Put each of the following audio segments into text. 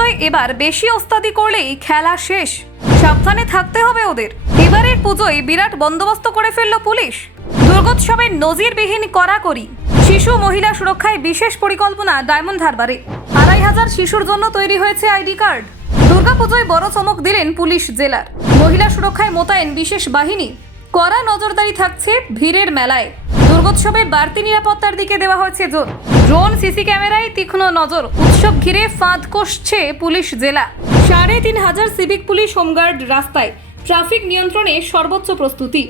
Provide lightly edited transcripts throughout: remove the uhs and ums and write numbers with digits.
দুর্গাপুজোয় এবার বেশি ওস্তাদি করলেই খেলা শেষ, সাবধানে থাকতে হবে ওদের। এবারের পুজোয় বিরাট বন্দোবস্ত করে ফেলল পুলিশ। দুর্গোৎসবের নজিরবিহীন কড়াকড়ি। শিশু মহিলা সুরক্ষায় বিশেষ পরিকল্পনা ডায়মন্ড হারবারে। ২৫০০ শিশুর জন্য তৈরি হয়েছে আইডি কার্ড। দুর্গাপুজোয় বড় চমক দিলেন পুলিশ জেলার। মহিলা সুরক্ষায় মোতায়েন বিশেষ বাহিনী। কড়া নজরদারি থাকছে ভিড়ের মেলায়। দুর্গোৎসবে বাড়তি নিরাপত্তার দিকে দেওয়া হয়েছে জোর। ড্রোন, সিসি ক্যামেরায় তীক্ষ্ণ নজর। উৎসব ঘিরে ফাঁদ কষছে পুলিশ জেলা। ৩৫০০ সিভিক পুলিশ হোমগার্ড রাস্তায়। ট্রাফিক নিয়ন্ত্রণে সর্বোচ্চ প্রস্তুতি।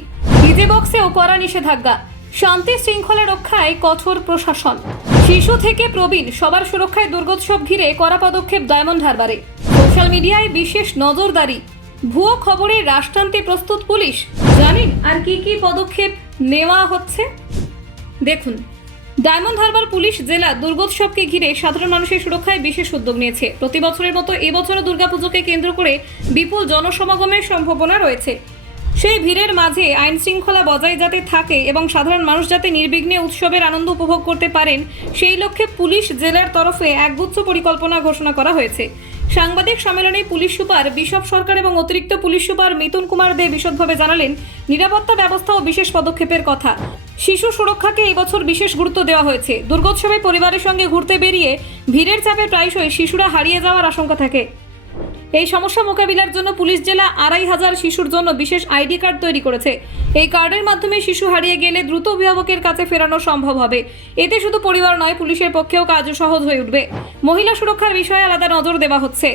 ডিজে বক্সেও কড়া নিষেধাজ্ঞা। শান্তি শৃঙ্খলা রক্ষায় কঠোর প্রশাসন। শিশু থেকে প্রবীণ সবার সুরক্ষায় দুর্গোৎসব ঘিরে কড়া পদক্ষেপ ডায়মন্ড হারবারে। সোশ্যাল মিডিয়ায় বিশেষ নজরদারি। ভুয়ো খবরে রাশ টানতে প্রস্তুত পুলিশ। জানেন আর কি কি পদক্ষেপ নেওয়া হচ্ছে? দেখুন, ডায়মন্ড হারবার পুলিশ জেলা দুর্গোৎসবকে ঘিরে সাধারণ মানুষের সুরক্ষায় বিশেষ উদ্যোগ নিয়েছে। প্রতি বছরের মতো এবছরও দুর্গাপুজোকে কেন্দ্র করে বিপুল জনসমাগমের সম্ভাবনা রয়েছে। সেই ভিড়ের মাঝে আইন শৃঙ্খলা বজায় যাতে থাকে এবং সাধারণ মানুষ যাতে নির্বিঘ্নে উৎসবের আনন্দ উপভোগ করতে পারেন, সেই লক্ষ্যে পুলিশ জেলার তরফে একগুচ্ছ পরিকল্পনা ঘোষণা করা হয়েছে। সাংবাদিক সম্মেলনে পুলিশ সুপার বিশপ সরকার এবং অতিরিক্ত পুলিশ সুপার মিতুন কুমার দে বিশদভাবে জানালেন নিরাপত্তা ব্যবস্থা ও বিশেষ পদক্ষেপের কথা। শিশু সুরক্ষাকে এই বছর বিশেষ গুরুত্ব দেওয়া হয়েছে। দুর্গোৎসবে পরিবারের সঙ্গে ঘুরতে বেরিয়ে ভিড়ের চাপে প্রায়শই শিশুরা হারিয়ে যাওয়ার আশঙ্কা থাকে। এই সমস্যা মোকাবিলার জন্য পুলিশ জেলা ২৫০০ শিশুর জন্য বিশেষ আইডি কার্ড তৈরি করেছে। এই কার্ডের মাধ্যমে শিশু হারিয়ে গেলে দ্রুত অভিভাবকের কাছে ফেরানো সম্ভব হবে। এতে শুধু পরিবার নয়, পুলিশের পক্ষেও কাজ সহজ হয়ে উঠবে। মহিলা সুরক্ষার বিষয়ে আলাদা নজর দেওয়া হচ্ছে।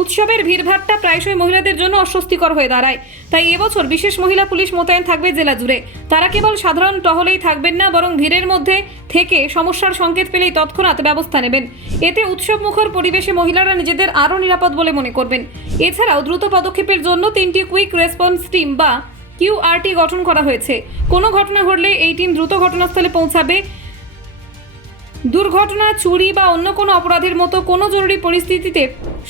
উৎসবের ভিড়ভাট্টা প্রায়শই মহিলাদের জন্য অস্বস্তিকর হয়ে দাঁড়ায়। তাই এবছর বিশেষ মহিলা পুলিশ মোতায়েন থাকবে জেলা জুড়ে। তারা কেবল সাধারণ টহলেই থাকবেন না, বরং ভিড়ের মধ্যে থেকে সমস্যার সংকেত পেলেই তৎক্ষণাৎ ব্যবস্থা নেবেন। এতে উৎসব মুখর পরিবেশে মহিলারা নিজেদের আরও নিরাপদ বলে মনে করবেন। এছাড়াও দ্রুত পদক্ষেপের জন্য ৩টি কুইক রেসপন্স টিম বা QRT গঠন করা হয়েছে। কোনো ঘটনা ঘটলে এই টিম দ্রুত ঘটনাস্থলে পৌঁছাবে। দুর্ঘটনা, চুরি বা অন্য কোনো অপরাধের মতো কোনো জরুরি পরিস্থিতিতে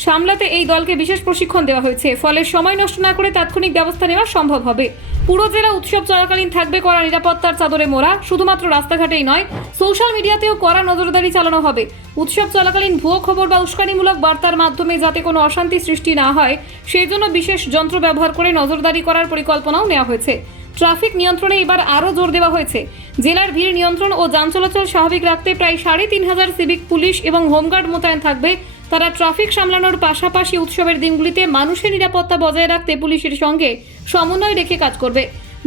সামলাতে এই দলকে বিশেষ প্রশিক্ষণ দেওয়া হয়েছে। ফলে সময় নষ্ট না করে তাৎক্ষণিক ব্যবস্থা নেওয়া সম্ভব হবে। পুরো জেলা উৎসব চলাকালীন থাকবে কড়া নিরাপত্তার চাদরে মোড়া। শুধুমাত্র রাস্তাঘাটেই নয়, সোশ্যাল মিডিয়াতেও কড়া নজরদারি চালানো হবে। উৎসব চলাকালীন ভুয়ো খবর বা উস্কানিমূলক বার্তার মাধ্যমে যাতে কোনো অশান্তি সৃষ্টি না হয়, সেই জন্য বিশেষ যন্ত্র ব্যবহার করে নজরদারি করার পরিকল্পনাও নেওয়া হয়েছে। ট্রাফিক নিয়ন্ত্রণে এবার আরও জোর দেওয়া হয়েছে। জেলার ভিড় নিয়ন্ত্রণ ও যান চলাচল স্বাভাবিক রাখতে প্রায় ৩৫০০ সিভিক পুলিশ এবং হোমগার্ড মোতায়েন থাকবে। তারা ট্রাফিক সামলানোর পাশাপাশি উৎসবের দিনগুলিতে মানুষের নিরাপত্তা বজায় রাখতে পুলিশের সঙ্গে সমন্বয় রেখে কাজ করবে।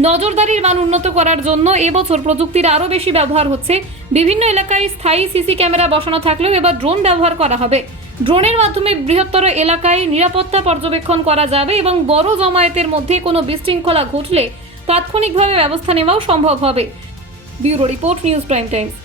নজরদারির মান উন্নত করার জন্য এবছর প্রযুক্তির আরও বেশি ব্যবহার হচ্ছে। বিভিন্ন এলাকায় স্থায়ী সিসি ক্যামেরা বসানো থাকলেও এবার ড্রোন ব্যবহার করা হবে। ড্রোনের মাধ্যমে বৃহত্তর এলাকায় নিরাপত্তা পর্যবেক্ষণ করা যাবে এবং বড় জমায়েতের মধ্যে কোনো বিশৃঙ্খলা ঘটলে তাৎক্ষণিকভাবে ব্যবস্থা নেওয়াও সম্ভব হবে। Bureau report, news prime Times.